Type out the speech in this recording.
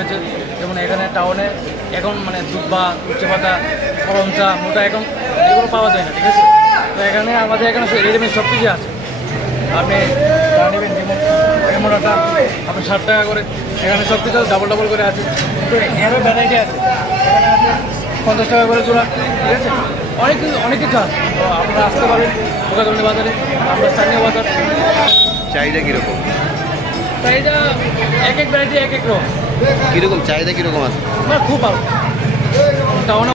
রয়েছে। যেমন এখানে টাউনে এখন মানে দুব্বা, উচ্চে পাতা, করমচা, মোটা এখন এগুলো পাওয়া যায় না, ঠিক আছে। তো এখানে আমাদের এখানে রেডিমেড সব কিছু আছে। আপনি যা নেবেন, যেমন একটা আপনি 60 টাকা করে, এখানে সব কিছু ডাবল করে আছে। তো এরও ভ্যারাইটি আছে, এখানে আছে 50 টাকা করে জোড়া, ঠিক আছে। অনেক কিছু আছে। তো আপনারা আসতে পারেন বোকাতন্ডি বাজারে, আমরা স্থানীয় বাজার। চাহিদা কীরকম? চাহিদা এক ভ্যারাইটি এক রকম। কীরকম চাহিদা কীরকম আছে? খুব ভালো টাউনে।